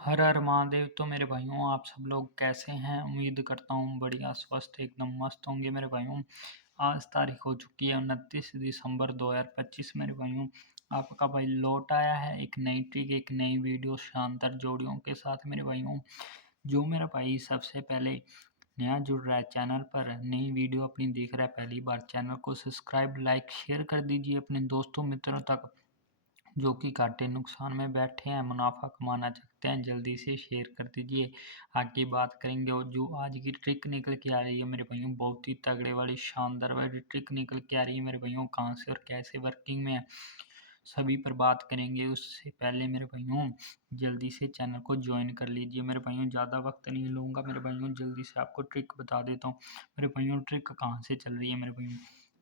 हर हर महादेव। तो मेरे भाइयों, आप सब लोग कैसे हैं? उम्मीद करता हूँ बढ़िया स्वस्थ एकदम मस्त होंगे मेरे भाइयों। आज तारीख हो चुकी है 29 दिसंबर 2025 मेरे भाइयों। आपका भाई लौट आया है एक नई ट्रिक, एक नई वीडियो शानदार जोड़ियों के साथ मेरे भाइयों। जो मेरा भाई सबसे पहले नया जुड़ रहा है चैनल पर, नई वीडियो अपनी देख रहा है पहली बार, चैनल को सब्सक्राइब लाइक शेयर कर दीजिए अपने दोस्तों मित्रों तक जो कि घाटे नुकसान में बैठे हैं, मुनाफा कमाना चाहते हैं। जल्दी से शेयर कर दीजिए। आगे बात करेंगे और जो आज की ट्रिक निकल के आ रही है मेरे भाइयों, बहुत ही तगड़े वाली शानदार वाली ट्रिक निकल के आ रही है मेरे भाइयों। कहाँ से और कैसे वर्किंग में है सभी पर बात करेंगे। उससे पहले मेरे भाइयों जल्दी से चैनल को ज्वाइन कर लीजिए मेरे भाइयों। ज़्यादा वक्त नहीं लूँगा मेरे भाइयों, जल्दी से आपको ट्रिक बता देता हूँ मेरे भाइयों। ट्रिक कहाँ से चल रही है मेरे भाइयों?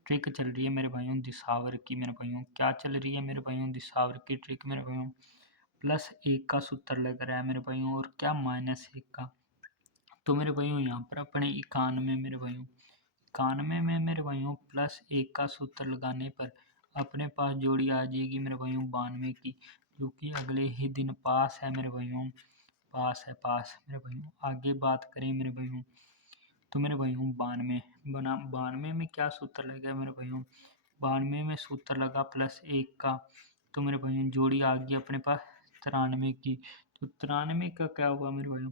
ट्रिक चल रही है मेरे भाइयों दिसावर की मेरे भाइयों। क्या चल रही है मेरे भाइयों? दिसावर की ट्रिक मेरे भाइयों। +1 का सूत्र लग रहा है मेरे भाइयों, और क्या -1 का। तो मेरे भाइयों यहाँ पर अपने 91 मेरे भाइयों, 91 में मेरे भाइयों +1 का सूत्र लगाने पर अपने पास जोड़ी आ जाएगी मेरे भाइयों 92 की, जो कि अगले ही दिन पास है मेरे भाइयों। पास है, पास मेरे भाइयों। आगे बात करें मेरे भाइयों, तो मेरे भाइयों 92 में क्या सूत्र लगा मेरे भाइयों? 92 में सूत्र लगा +1 का। तो मेरे भाइयों जोड़ी आ गई अपने पास 93 की। तो 93 का क्या हुआ मेरे भाइयों?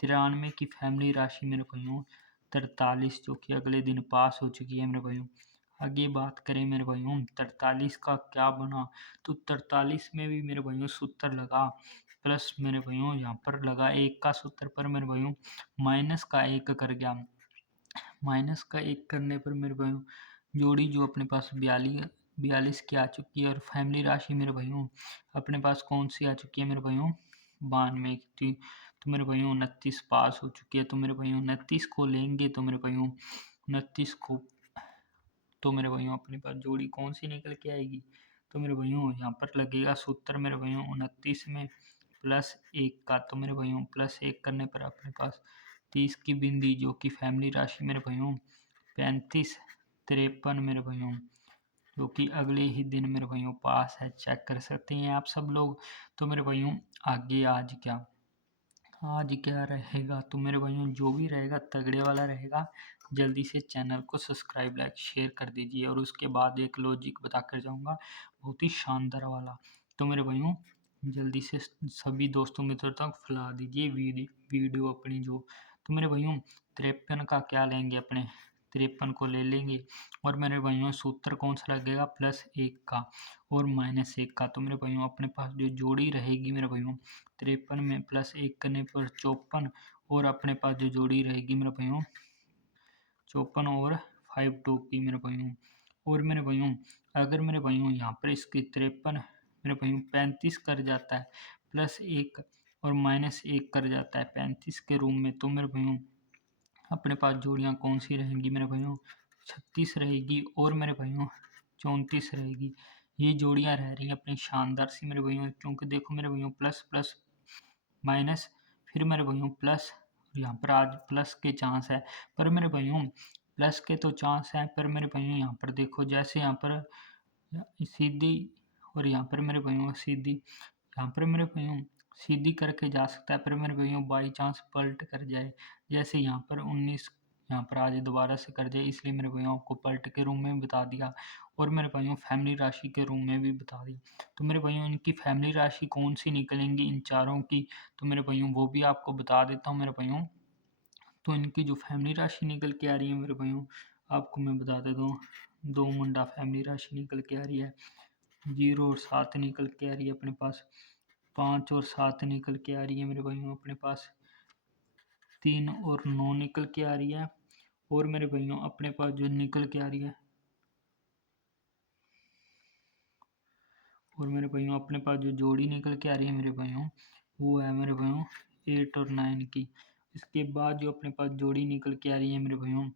93 की फैमिली राशि मेरे भाइयों 43, जो कि अगले दिन पास हो चुकी है मेरे भाइयों। आगे बात करें मेरे भाइयों 43 का क्या बना? तो 43 में भी मेरे भाइयों सूत्र लगा प्लस मेरे भाइयों यहाँ पर लगा 1 का सूत्र पर मेरे भाइयों माइनस का 1 कर गया। माइनस का 1 करने पर मेरे भाइयों जोड़ी जो अपने पास 42 की आ चुकी है, और फैमिली राशि मेरे भाइयों अपने पास कौन सी आ चुकी है मेरे भाइयों? 92 की। तो मेरे भाइयों 29 पास हो चुकी है। तो मेरे भाइयों 29 को लेंगे तो मेरे भाइयों 29 को, तो मेरे भाइयों अपने पास जोड़ी कौन सी निकल के आएगी? तो मेरे भाइयों यहाँ पर लगेगा सूत्र मेरे भाइयों 29 में +1 का। तो मेरे भाइयों +1 करने पर अपने पास 30 की बिंदी, जो कि फैमिली राशि मेरे भाइयों 35 53 मेरे भाइयों, जो कि अगले ही दिन मेरे भाइयों पास है। चेक कर सकते हैं आप सब लोग। तो मेरे भाइयों आगे आज क्या रहेगा? तो मेरे भाइयों जो भी रहेगा तगड़े वाला रहेगा। जल्दी से चैनल को सब्सक्राइब लाइक शेयर कर दीजिए, और उसके बाद एक लॉजिक बता कर जाऊँगा बहुत ही शानदार वाला। तो मेरे भाइयों जल्दी से सभी दोस्तों मित्रों तक फैला दीजिए वीडियो अपनी जो। तो मेरे भाइयों 53 का क्या लेंगे अपने? 53 को ले लेंगे, और मेरे भाइयों सूत्र कौन सा लगेगा? +1 का और -1 का। तो मेरे भाइयों अपने पास जो जोड़ी रहेगी मेरे भाइयों 53 में +1 करने पर 54, और अपने पास जो जोड़ी रहेगी मेरे भाइयों 54 और 52 की मेरे भाइयों। और मेरे भाइयों अगर मेरे भाइयों यहाँ पर इसकी 53 मेरे भाइयों 35 कर जाता है, +1 और -1 कर जाता है 35 के रूम में, तो मेरे भाइयों अपने पास जोड़ियाँ कौन सी रहेंगी मेरे भाइयों? 36 रहेगी और मेरे भाइयों 34 रहेगी। ये जोड़ियाँ रह रही हैं अपनी शानदार सी मेरे भाइयों, क्योंकि देखो मेरे भाइयों प्लस प्लस माइनस, फिर मेरे भाइयों प्लस, यहाँ पर आज प्लस के चांस है। पर मेरे भाइयों प्लस के तो चांस हैं, पर मेरे भाइयों यहाँ पर देखो, जैसे यहाँ पर सीधी, और यहाँ पर मेरे भाइयों सीधी, यहाँ पर मेरे भाइयों सीधी करके जा सकता है, पर मेरे भाइयों बाई चांस पलट कर जाए, जैसे यहाँ पर 19 यहाँ पर आज दोबारा से कर जाए, इसलिए मेरे भाइयों आपको पलट के रूम में बता दिया, और मेरे भाइयों फैमिली राशि के रूम में भी बता दिया। तो मेरे भाइयों इनकी फैमिली राशि कौन सी निकलेंगी इन चारों की? तो मेरे भाइयों वो भी आपको बता देता हूँ मेरे भाइयों। तो इनकी जो फैमिली राशि निकल के आ रही है मेरे भाइयों, आपको मैं बता देता हूँ। 2 मुंडा फैमिली राशि निकल के आ रही है, 0 और 7 निकल के आ रही है अपने पास, 5 और 7 निकल के आ रही है मेरे भाइयों अपने पास, 3 और 9 निकल के आ रही है, और मेरे भाइयों अपने पास जो निकल के आ रही है, और मेरे भाइयों अपने पास जो जोड़ी निकल के आ रही है मेरे भाइयों, वो है मेरे भाइयों 8 और 9 की। इसके बाद जो अपने पास जोड़ी निकल के आ रही है मेरे भाइयों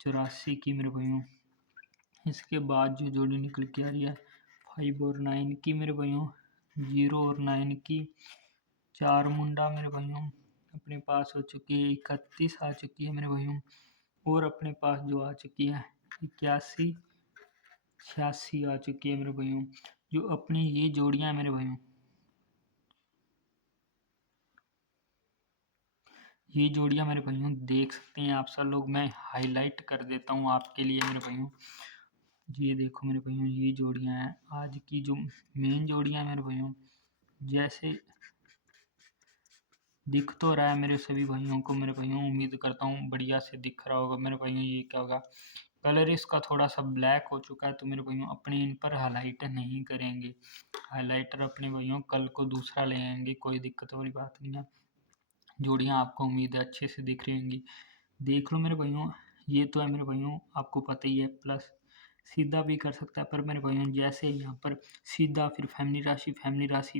84 की मेरे भाइयों। इसके बाद जो जोड़ी निकल के आ रही है 5 और 9 की मेरे भाइयों, 0 और 9 की। 4 मुंडा मेरे भाइयों अपने पास हो चुकी है, 31 आ चुकी है मेरे भाइयों, और अपने पास जो आ चुकी है 81 86 आ चुकी है मेरे भाइयों। जो अपनी ये जोड़ियां हैं मेरे भाइयों, ये जोड़ियाँ मेरे भाइयों देख सकते हैं आप सब लोग, मैं हाईलाइट कर देता हूँ आपके लिए मेरे भाइयों। ये देखो मेरे भाइयों, ये जोड़ियाँ हैं आज की जो मेन जोड़ियाँ हैं मेरे भाइयों। जैसे दिख तो रहा है मेरे सभी भाइयों को मेरे भाइयों, उम्मीद करता हूँ बढ़िया से दिख रहा होगा मेरे भाइयों। ये क्या होगा, कलर इसका थोड़ा सा ब्लैक हो चुका है, तो मेरे भाइयों अपने इन पर हाईलाइट नहीं करेंगे। हाईलाइटर अपने भाइयों कल को दूसरा ले आएंगे, कोई दिक्कत वाली बात नहीं है। जोड़ियाँ आपको उम्मीद है अच्छे से दिख रही होंगी। देख लो मेरे भाइयों, ये तो है मेरे भाइयों, आपको पता ही है। प्लस सीधा भी कर सकता है, पर मेरे भाइयों जैसे यहाँ पर सीधा, फिर फैमिली राशि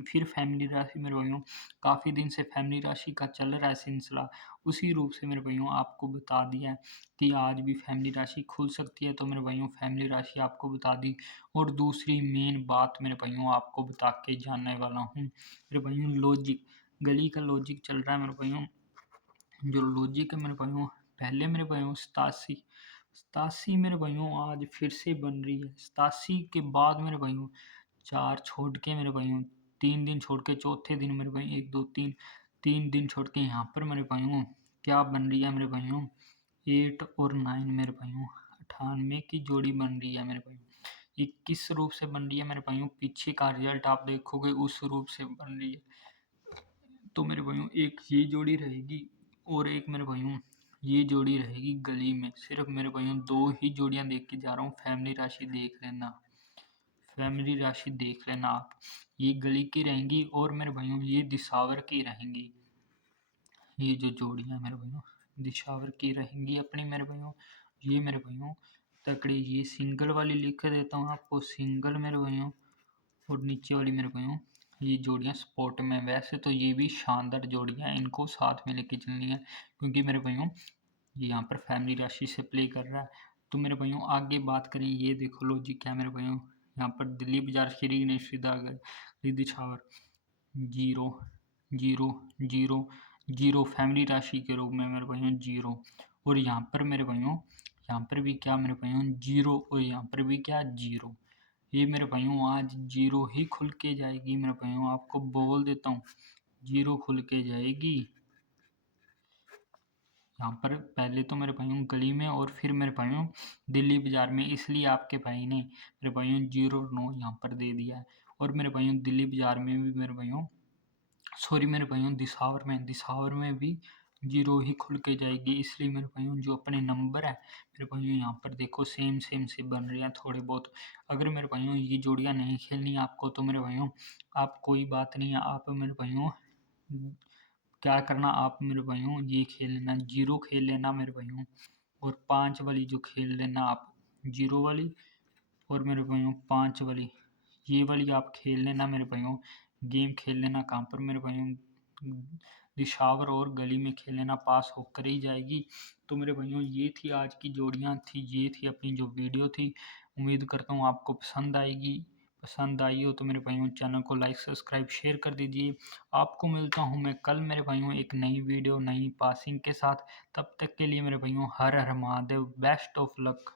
फिर फैमिली राशि मेरे भाइयों, काफ़ी दिन से फैमिली राशि का चल रहा है सिलसिला। उसी रूप से मेरे भाइयों आपको बता दिया है कि आज भी फैमिली राशि खुल सकती है, तो मेरे भाइयों फैमिली राशि आपको बता दी। और दूसरी मेन बात मेरे भाइयों आपको बता के जानने वाला हूँ मेरे भाइयों, लॉजिक, गली का लॉजिक चल रहा है मेरे भाइयों। जो लॉजिक है मेरे भाइयों, पहले मेरे भाइयों 87 मेरे भाइयों आज फिर से बन रही है। 87 के बाद मेरे भाइयों 4 छोड़ के मेरे भाइयों, 3 दिन छोड़ के चौथे दिन मेरे भाई 1 2 3 3 दिन छोड़ के यहाँ पर मेरे भाइयों क्या बन रही है मेरे भाइयों, 8 और 9 मेरे भाइयों 98 की जोड़ी बन रही है मेरे भाइयों। ये किस रूप से बन रही है मेरे भाइयों, पीछे का रिजल्ट आप देखोगे उस रूप से बन रही है। तो मेरे भाइयों एक ये जोड़ी रहेगी, और एक मेरे भाइयों ये जोड़ी रहेगी गली में। सिर्फ मेरे भाइयों 2 ही जोड़ियां देख के जा रहा हूँ, फैमिली राशि देख लेना, फैमिली राशि देख लेना आप। ये गली की रहेंगी, और मेरे भाइयों ये दिशावर की रहेंगी। ये जो जोड़ियां मेरे भाइयों दिशावर की रहेंगी अपनी मेरे भाइयों। ये मेरे भाइयों तकड़ी, ये सिंगल वाली लिख देता हूँ आपको, सिंगल मेरे भाइयों। और नीचे वाली मेरे भाइयों ये जोड़ियाँ स्पोर्ट में। वैसे तो ये भी शानदार जोड़ियाँ हैं, इनको साथ में लेके चलनी है, क्योंकि मेरे भाइयों ये यहाँ पर फैमिली राशि से प्ले कर रहा है। तो मेरे भाइयों आगे बात करें, ये देखो लॉजिक क्या मेरे भाइयों, यहाँ पर दिल्ली बाजार श्री गणेश रिद्धि छावर 0 0 0 0 फैमिली राशि के रूप में मेरे भाइयों 0। और यहाँ पर मेरे भाइयों, यहाँ पर भी क्या मेरे भाइयों 0, और यहाँ पर भी क्या 0। ये मेरे भाइयों आज 0 ही खुल के जाएगी मेरे भाइयों, आपको बोल देता हूँ 0 खुल के जाएगी। यहाँ पर पहले तो मेरे भाइयों गली में, और फिर मेरे भाइयों दिल्ली बाजार में, इसलिए आपके भाई ने मेरे भाइयों 0 9 यहाँ पर दे दिया है। और मेरे भाइयों दिल्ली बाजार में भी मेरे भाइयों, सॉरी मेरे भाइयों दिसावर में भी 0 ही खुल के जाएगी। इसलिए मेरे भाइयों जो अपने नंबर है मेरे भाइयों यहाँ पर देखो सेम सेम से बन रहे हैं थोड़े बहुत। अगर मेरे भाइयों ये जोड़ियाँ नहीं खेलनी आपको, तो मेरे भाइयों आप कोई बात नहीं है, आप मेरे भाइयों क्या करना, आप मेरे भाइयों ये खेल लेना, 0 खेल लेना मेरे भाइयों। और 5 वाली जो खेल लेना आप, 0 वाली, और मेरे भाइयों 5 वाली, ये वाली आप खेल लेना मेरे भाइयों। गेम खेल लेना कहाँ पर मेरे भाइयों, दिशावर और गली में खेल लेना, पास होकर ही जाएगी। तो मेरे भाइयों ये थी आज की जोड़ियाँ थी, ये थी अपनी जो वीडियो थी। उम्मीद करता हूँ आपको पसंद आएगी। पसंद आई हो तो मेरे भाइयों चैनल को लाइक सब्सक्राइब शेयर कर दीजिए। आपको मिलता हूँ मैं कल मेरे भाइयों एक नई वीडियो नई पासिंग के साथ। तब तक के लिए मेरे भाइयों हर हर महादेव, बेस्ट ऑफ लक।